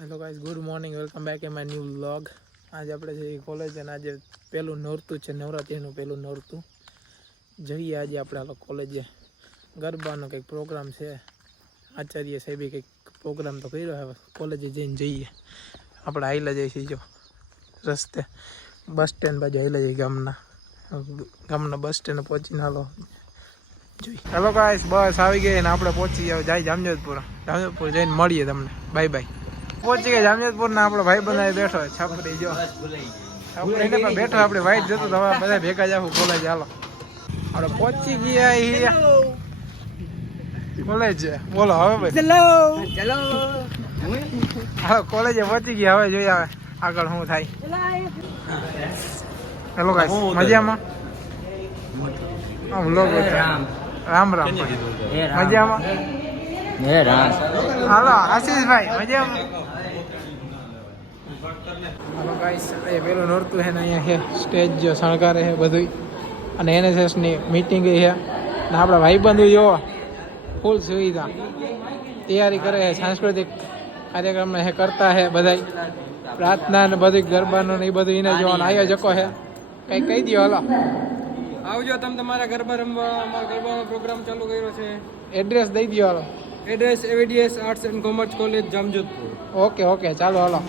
Hello guys, good morning, welcome back A my new vlog. આજે આપણે જે college અને આજે પહેલું નોરતું છે, નવરાત્રિનું પહેલું નોરતું. જઈએ આજે આપણે હાલો કોલેજે. ગરબાનો કંઈક પ્રોગ્રામ છે, આચાર્ય સાહેબે કંઈક પ્રોગ્રામ તો કર્યો. હવે કોલેજે જઈને જઈએ. આપણે હાઈલા જઈશું જો રસ્તે બસ સ્ટેન્ડ બાજુ હાઈલા જઈએ. ગામના બસ સ્ટેન્ડ પહોંચીને હાલો જોઈએ. હેલો ગાઈસ, બસ આવી ગઈ ને આપણે પહોંચી જાય જામજોધપુર જઈને મળીએ તમને. Bye bye. પહોંચી ગયા જામજોધપુર ના આપણો ભાઈ બનાવી બેઠો છાપરી જો છાપરી એને પણ બેઠો. આપણે વાઈટ જતો તો હવે બધા ભેગા જાવ કોલેજ. હાલો આપણે પહોંચી ગયા કોલેજ. બોલો હવે ભાઈ ચલો હાલો કોલેજે પહોંચી ગયા. હવે જોઈએ હવે આગળ શું થાય. હેલો ગાઈસ, મજામાં? રામ રામ મજામાં? હાલો આશીષભાઈ મજામાં? હાલો ગાઈસ, એ પેલું નોરતું છે ને અહીંયા છે સ્ટેજ જો શણગારે છે બધું. અને એનએસએસની મિટિંગ છે ને આપણા ભાઈબંધુ જોવો ફૂલ સુવિધા તૈયારી કરે છે. સાંસ્કૃતિક કાર્યક્રમ હે કરતા હે બધા. પ્રાર્થના ને બધું ગરબાનું ને એ બધું એને જોવાનું આયોજકો છે. કંઈક કહી દો હાલો. આવજો તમે તમારા ગરબા રમવા. અમારા ગરબાનો પ્રોગ્રામ ચાલુ કર્યો છે. એડ્રેસ દઈ દો હાલો. Address AVDS arts and commerce college Jamjodhpur. Okay okay ચાલો હાલો.